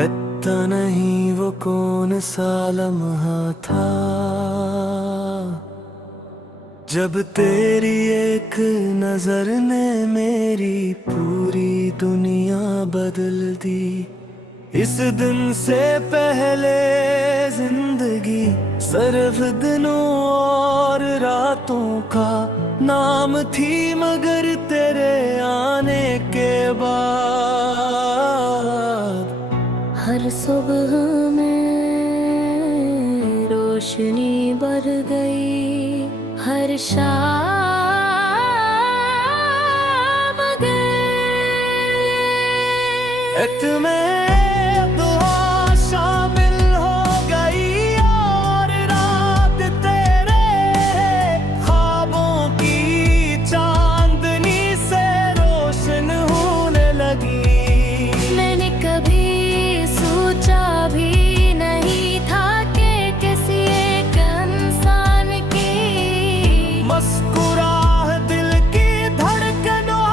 पता नहीं वो कौन सा लम्हा था जब तेरी एक नजर ने मेरी पूरी दुनिया बदल दी। इस दिन से पहले जिंदगी सिर्फ दिनों और रातों का नाम थी, मगर तेरे आने के बाद हर सुबह में रोशनी बढ़ गई, हर शाम गए में दुआ शामिल हो गई और रात तेरे ख्वाबों की चांदनी से रोशन होने लगी। मैंने कभी सोचा भी नहीं था कि किसी एक इंसान की मुस्कुराह दिल की धड़कनों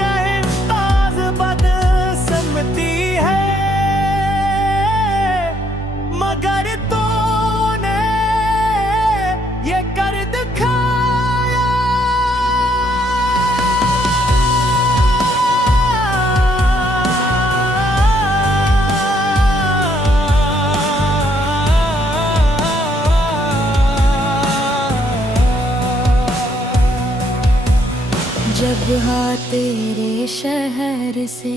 का एहसास बदसमती है, मगर तूने ये कर दिखाया। जब हाँ तेरे शहर से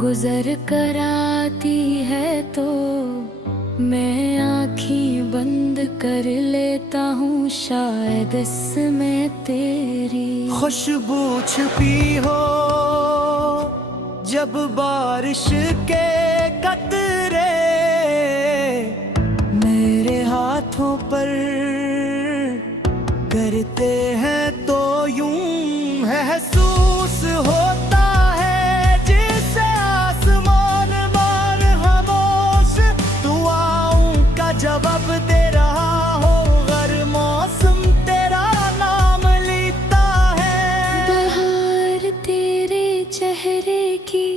गुजर कर आती है तो मैं आँखें बंद कर लेता हूँ, शायद इसमें तेरी खुशबू छुपी हो जब बारिश के कतरे मेरे हाथों पर करते हैं तो यूं महसूस होता है जिसे आसमान मार खामोश दुआओं का जवाब दे रहा हो, हर मौसम तेरा नाम लेता है। बहार तेरे चेहरे की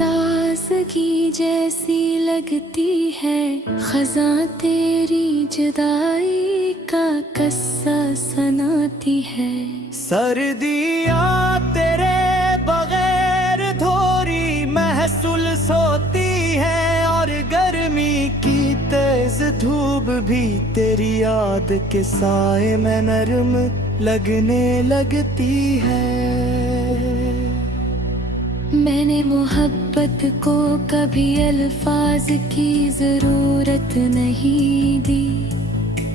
ताजगी जैसी लगती है, खज़ां तेरी जुदाई का किस्सा सुनाती है। सर्दियाँ तेरे बगैर थोड़ी महसूस होती है और गर्मी की तेज धूप भी तेरी याद के साए में नरम लगने लगती है। मैंने मोहब्बत को कभी अल्फाज की जरूरत नहीं दी,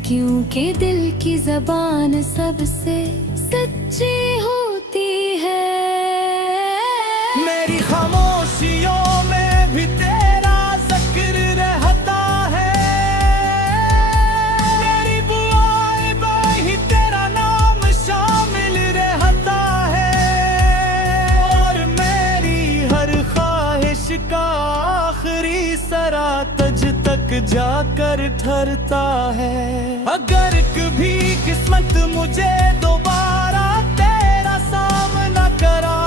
क्योंकि दिल की जबान सबसे सच्ची होती है। मेरी खामोशियों में भी तेरा जिक्र रहता है, मेरी दुआएं में ही तेरा नाम शामिल रहता है, और मेरी हर ख्वाहिश का आखिरी सरा तुझ तक जाकर ठहरता है। अगर कभी किस्मत मुझे दोबारा तेरा सामना करा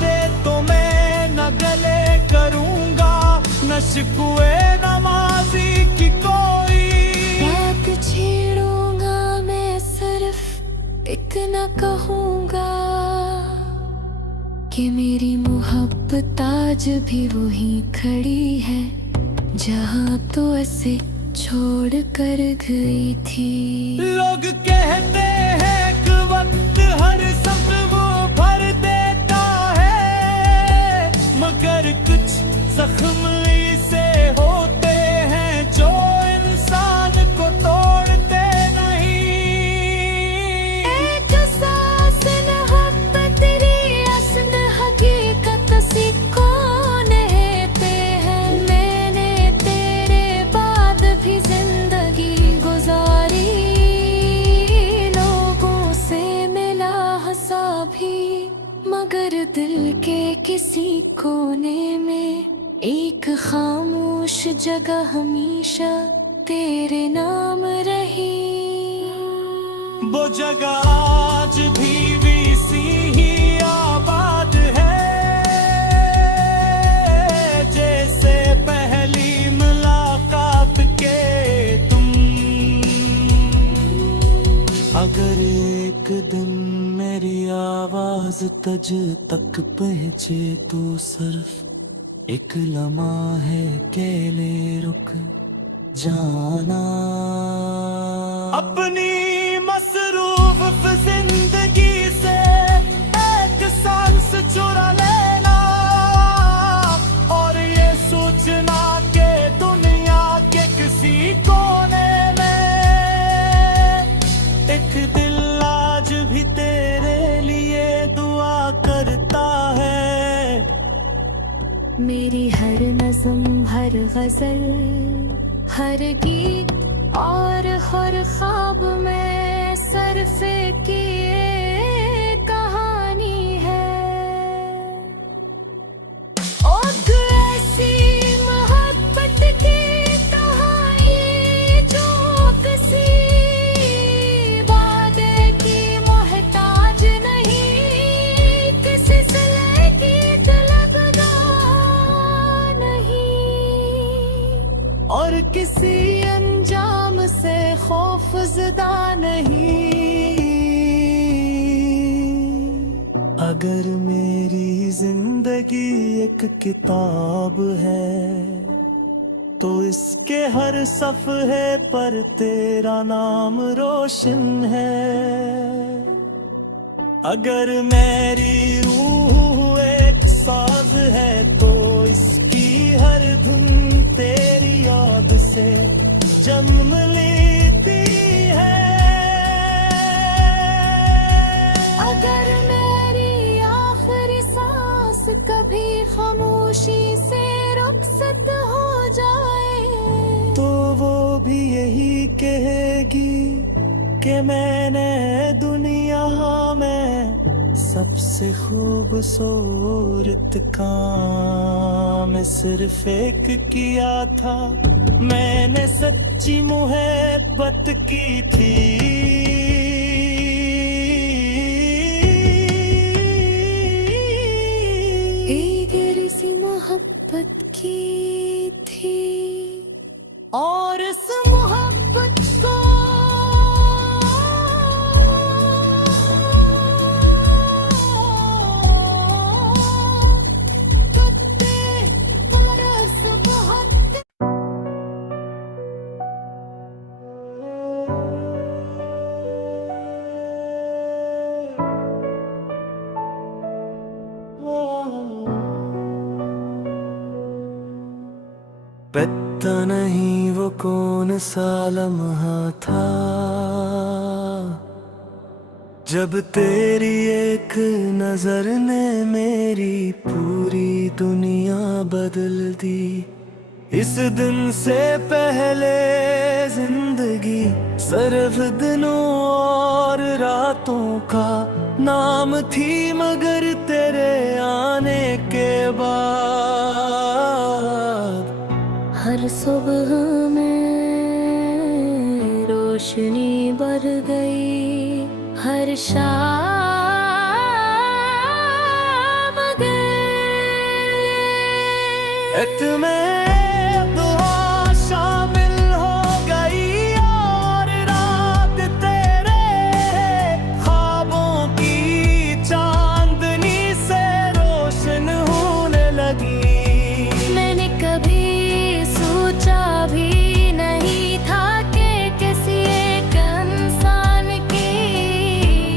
दे तो मैं न गले करूंगा न शिकवे नमाजी की कोई बात छेड़ूंगा, मैं सिर्फ इतना कहूंगा कि मेरी मोहब्बत आज भी वही खड़ी है जहाँ तो ऐसे छोड़ कर गई थी। लोग कहते हैं कि वक्त हर सब वो भर देता है, मगर कुछ जख्म ऐसे होते हैं जो इंसान को तोड़ते नहीं। एक सांस मोहब्बत री असन हकीकत सी कौन कहते हैं। मैंने तेरे बाद भी जिंदगी गुजारी, लोगों से मिला हंसा भी, मगर दिल के किसी कोने में एक खामोश जगह हमेशा तेरे नाम रही। वो जगह आज भी वैसी ही आबाद है जैसे पहले एक दिन मेरी आवाज तज तक पहुंचे तो सिर्फ एक लम्हा है के ले रुक जाना। अपनी मसरूफ जिंदगी से एक सांस चुरा लेना और ये सोचना के दुनिया के किसी कोने एक दिल आज भी तेरे लिए दुआ करता है। मेरी हर नज़्म, हर गज़ल, हर गीत और हर ख्वाब में सरफे की एक कहानी है। और ऐसी मोहब्बत की कहानी जो किसी और किसी अंजाम से खौफज़दा नहीं। अगर मेरी जिंदगी एक किताब है तो इसके हर सफ़हे पर तेरा नाम रोशन है। अगर मेरी रूह एक साज है तो इसकी हर धुन तेरी याद से जन्म लेती है। अगर मेरी आखिरी सांस कभी खामोशी से रुखसत हो जाए तो वो भी यही कहेगी कि मैंने दुनिया में सबसे खूबसूरत काम सिर्फ एक किया था। मैंने सच्ची मोहब्बत की थी। एक गहरी सी मोहब्बत की थी और इस मोहब्बत को पता नहीं वो कौन सा लम्हा था जब तेरी एक नजर ने मेरी पूरी दुनिया बदल दी। इस दिन से पहले जिंदगी सिर्फ दिनों और रातों का नाम थी, मगर तेरे आने के बाद हर सुबह में रोशनी बढ़ गई, हर शाम गए में दुआ शामिल हो गई और रात तेरे ख्वाबों की चांदनी से रोशन होने लगी। मैंने कभी सोचा भी नहीं था कि किसी एक इंसान की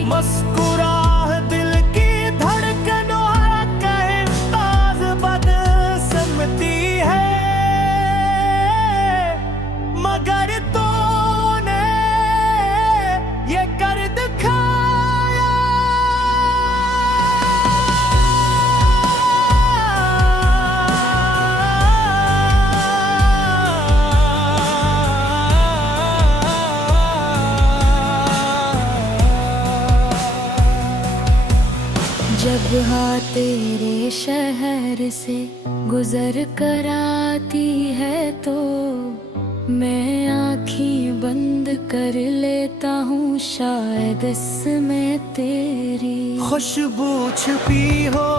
मुस्कुराहट दिल की धड़कनों का एहसास बदसमती है, मगर तूने ये कर दिखाया। जब हाँ तेरे शहर से गुजर कर आती है तो मैं आँखें बंद कर लेता हूँ, शायद इसमें तेरी खुशबू छुपी हो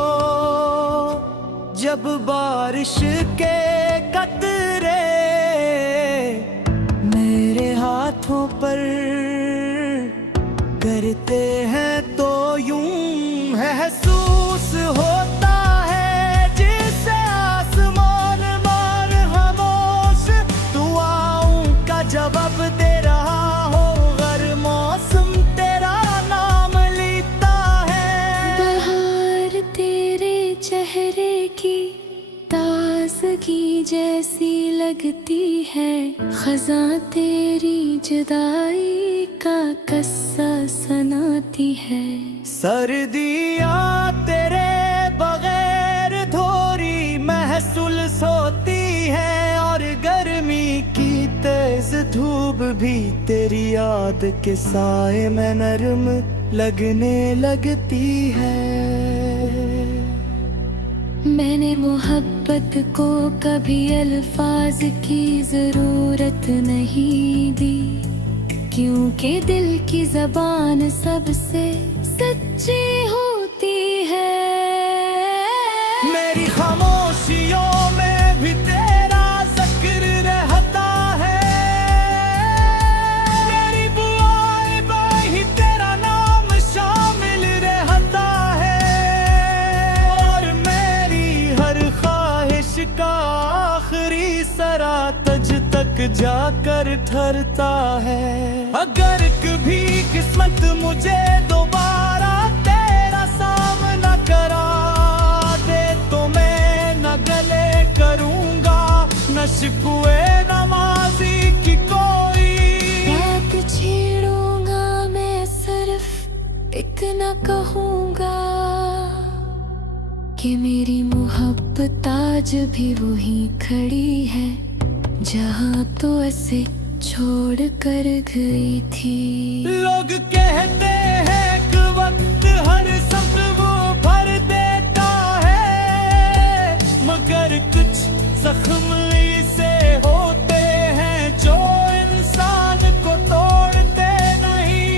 जब बारिश के कतरे मेरे हाथों पर करते हैं तो यूं महसूस होता है जिसे आसमान मार खामोश दुआओं का जवाब दे रहा हो हर मौसम तेरा नाम लेता है। बहार तेरे चेहरे की ताजगी जैसी लगती है, खज़ां तेरी जुदाई का किस्सा सुनाती है। सर्दियाँ तेरे बगैर थोड़ी महसूस होती है और गर्मी की तेज धूप भी तेरी याद के साए में नरम लगने लगती है। मैंने मोहब्बत को कभी अल्फाज की जरूरत नहीं दी, क्योंकि दिल की जबान सबसे सच्ची होती है। मेरी खामोशियों में भी तेरा जिक्र रहता है, मेरी दुआएं में ही तेरा नाम शामिल रहता है और मेरी हर ख्वाहिश का आखिरी सरा तुझ तक जाकर ठहरता है। अगर कभी किस्मत मुझे दोबारा तेरा सामना करा दे तो मैं न गले करूंगा न शिकवे नमाजी की कोई बात छेड़ूंगा मैं, सिर्फ इतना कहूंगा कि मेरी मोहब्बत आज भी वही खड़ी है जहाँ तो ऐसे छोड़ कर गई थी। लोग कहते हैं कि वक्त हर सब्र वो भर देता है, मगर कुछ जख्म से होते हैं जो इंसान को तोड़ते नहीं।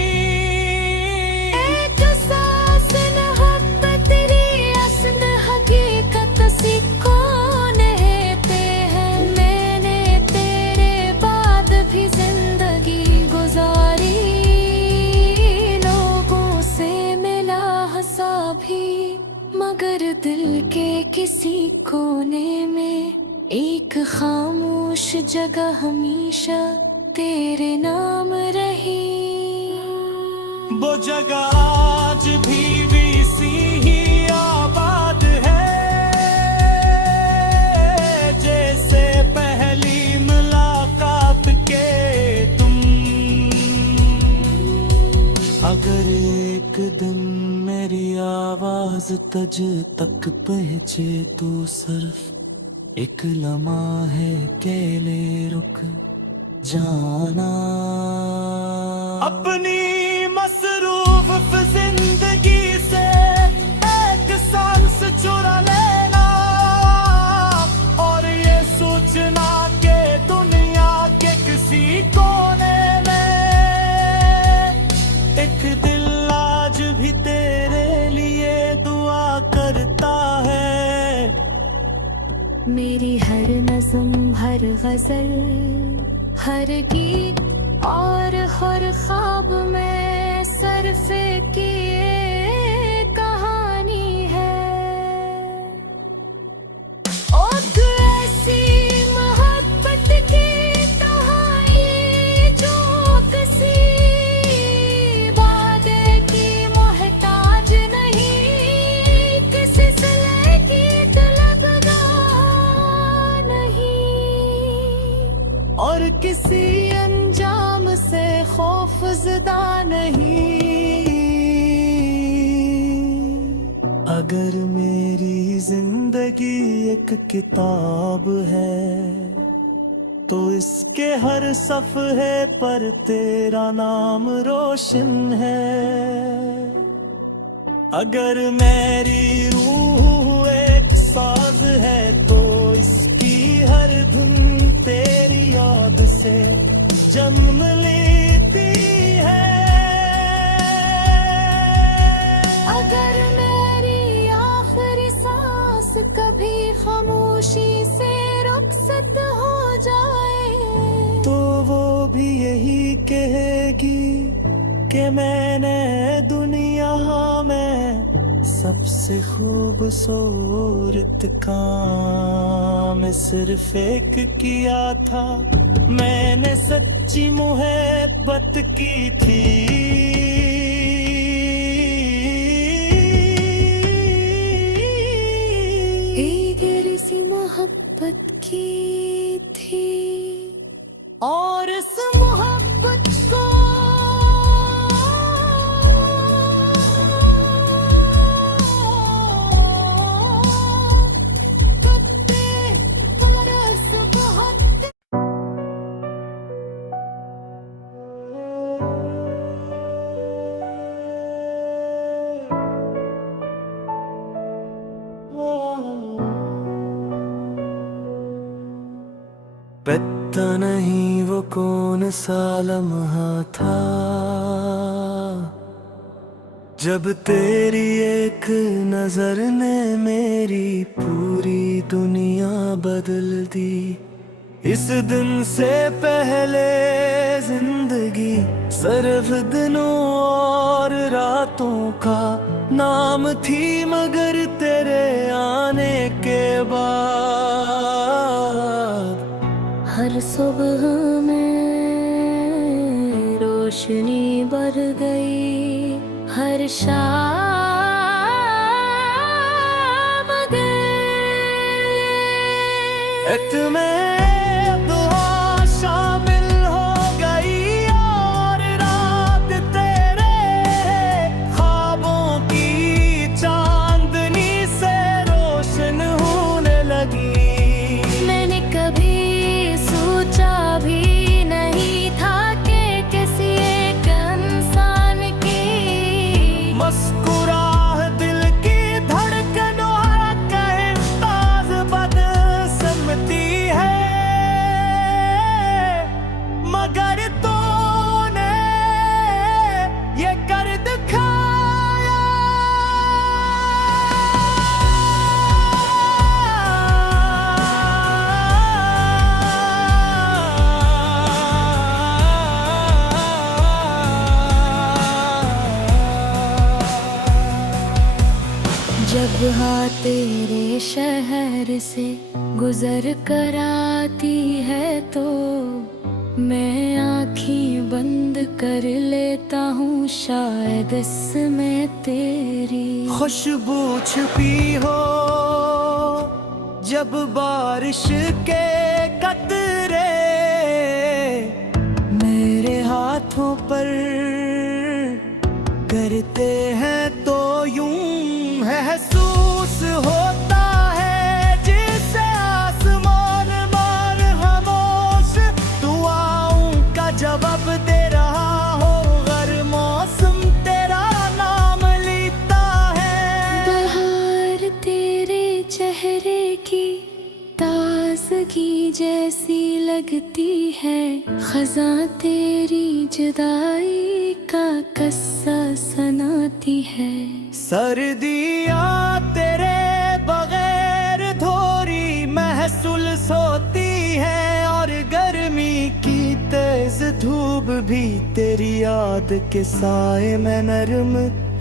एक सांस मोहब्बत तेरी असल हकीकत सी कौन कहते हैं। मैंने तेरे बाद भी जिंदगी गुजारी, लोगों से मिला हंसा भी, मगर दिल के किसी कोने में एक खामोश जगह हमेशा तेरे नाम रही। वो जगह आज भी सी ही आबाद है जैसे पहली मुलाकात के तुम। अगर एक दिन मेरी आवाज तुझ तक पहुंचे तो सिर्फ एक लम्हा है के लिए रुक जाना। अपनी मसरूफ जिंदगी से एक सांस चुरा लेना और ये सोचना कि दुनिया के किसी कोने में एक दिल आज भी तेरे लिए दुआ करता है। मेरी हर नज़्म, हर गजल, हर गीत और हर ख्वाब में सर्फ की एक कहानी है। और तू ऐसी मोहब्बत की कहानी जो किसी वादे की मोहताज नहीं, किसी सिले की तलबगार नहीं और किसी अंजाम से खौफज़दा नहीं। अगर मेरी जिंदगी एक किताब है तो इसके हर सफ़हे पर तेरा नाम रोशन है। अगर मेरी रूह एक साज है तो इसकी हर धुन तेरी याद से जन्म लेती है। अगर मेरी आखिरी सांस कभी खामोशी से रुखसत हो जाए तो वो भी यही कहेगी कि मैंने दुनिया में सबसे खूबसूरत काम सिर्फ एक किया था। मैंने सच्ची मोहब्बत की थी। एक सी मोहब्बत की थी और इस मोहब्बत को कत्ते बरस बहुत पता नहीं वो कौन सा लम्हा था जब तेरी एक नजर ने मेरी पूरी दुनिया बदल दी। इस दिन से पहले जिंदगी सिर्फ दिनों और रातों का नाम थी, मगर तेरे आने के बाद हर सुबह में रोशनी बढ़ गई, हर शाम गई एक में दुआ शामिल हो गई और रात तेरे ख्वाबों की चांदनी से रोशन होने लगी। मैंने कभी सोचा भी नहीं था कि किसी एक इंसान की मुस्कुराह दिल की धड़कनों का एहसास बदसमती है, मगर तूने ये कर दिखाया। जब हाँ तेरे शहर से गुजर कर आती है तो मैं आँखें बंद कर लेता हूँ, शायद इसमें तेरी खुशबू छुपी हो जब बारिश के कतरे मेरे हाथों पर करते हैं तो यूं महसूस होता है जिसे आसमान मार खामोश दुआओं का जवाब दे रहा हो, हर मौसम तेरा नाम लेता है। बहार तेरे चेहरे की ताजगी जैसी लगती है, खज़ां तेरी जुदाई का किस्सा सुनाती है। सर्दियाँ तेरे बगैर थोड़ी महसूस होती है और गर्मी की तेज धूप भी तेरी याद के साए में नरम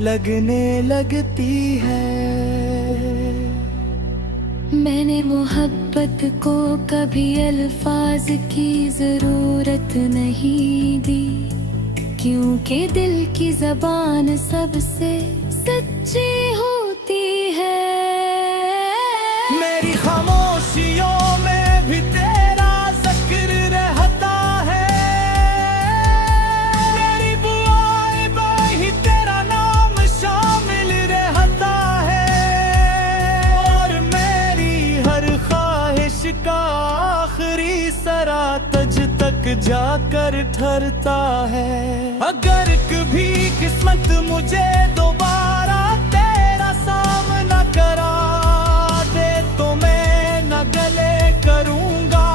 लगने लगती है। मैंने मोहब्बत को कभी अल्फाज की जरूरत नहीं दी, क्योंकि दिल की जबान सबसे सच्ची होती है। मेरी खामोशियों में भी तेरा जिक्र रहता है, मेरी बुआएं में ही तेरा नाम शामिल रहता है, और मेरी हर ख्वाहिश का आखिरी सरा तुझ तक जाकर ठहरता है। अगर कभी किस्मत मुझे दोबारा तेरा सामना करा दे तो मैं न गले करूंगा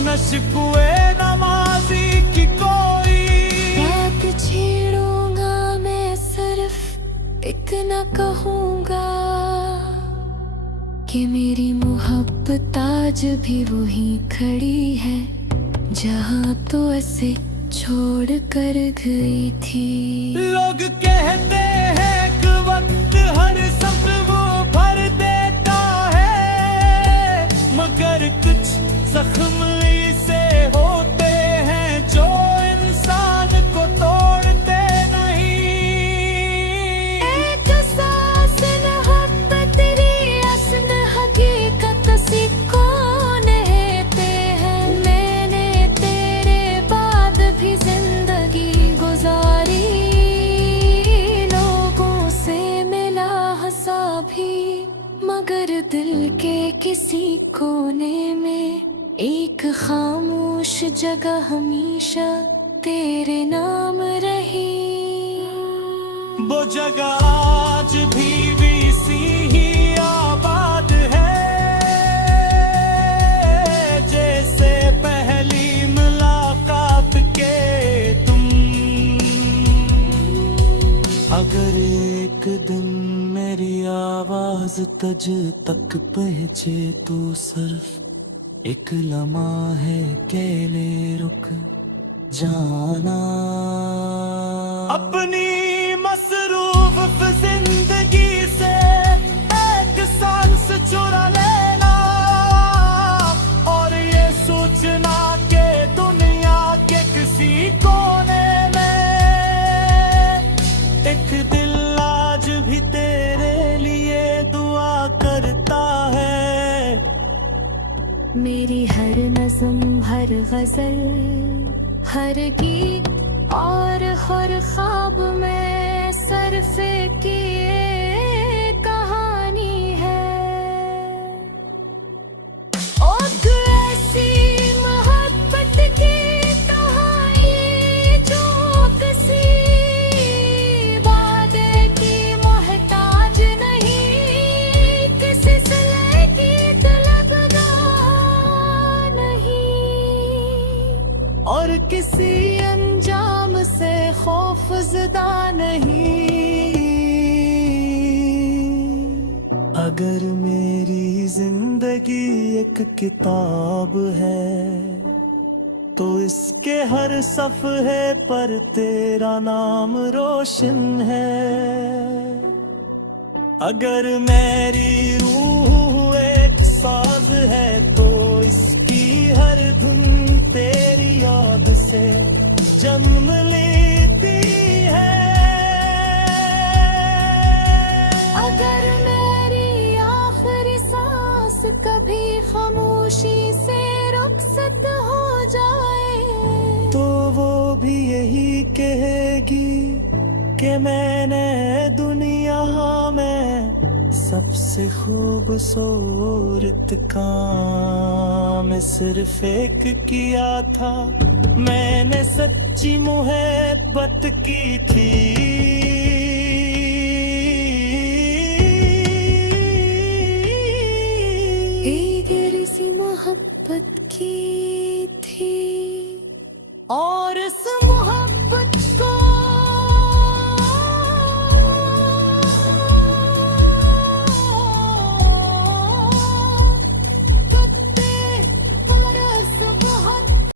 न शिकवे नमाजी की कोई बात छेड़ूंगा मैं, सिर्फ इतना कहूंगा कि मेरी मोहब्बत आज भी वही खड़ी है, जहाँ तो ऐसे छोड़ कर गई थी। लोग कहते हैं कि वक्त हर सफर वो भर देता है, मगर कुछ जख्म से होते हैं जो इंसान को तोड़ते नहीं। एक सांस मोहब्बत रियासन हकीकत सिकोन हेते हैं। मैंने तेरे बाद भी जिंदगी गुजारी, लोगों से मिला हंसा भी, मगर दिल के किसी कोने में एक खामोश जगह हमेशा तेरे नाम रही। वो जगह आज भी वैसी ही आबाद है, जैसे पहली मुलाकात के तुम। अगर एक दिन मेरी आवाज तुझ तक पहुंचे तो सिर्फ एक लम्हा है के लिए रुक जाना। अपनी मसरूफ जिंदगी से एक सांस चुरा लेना, और ये सोचना कि दुनिया के किसी कोने में एक दिल आज भी तेरे लिए दुआ करता है। मेरी हर नज़्म, हर गजल, हर गीत और हर ख्वाब में सरफे की एक कहानी है। और ऐसी मोहब्बत की कहानी जो किसी वादे की मोहताज नहीं, किसी सिले की तलबगार और किसी अंजाम से खौफज़दा नहीं। अगर मेरी जिंदगी एक किताब है तो इसके हर सफ़हे पर तेरा नाम रोशन है। अगर मेरी रूह एक साज है तो इसकी हर धुन तेरी याद से जन्म लेती है। अगर मेरी आखिरी सांस कभी खामोशी से रुखसत हो जाए तो वो भी यही कहेगी कि मैंने दुनिया में सबसे खूबसूरत काम सिर्फ एक किया था। मैंने सच्ची मोहब्बत की थी।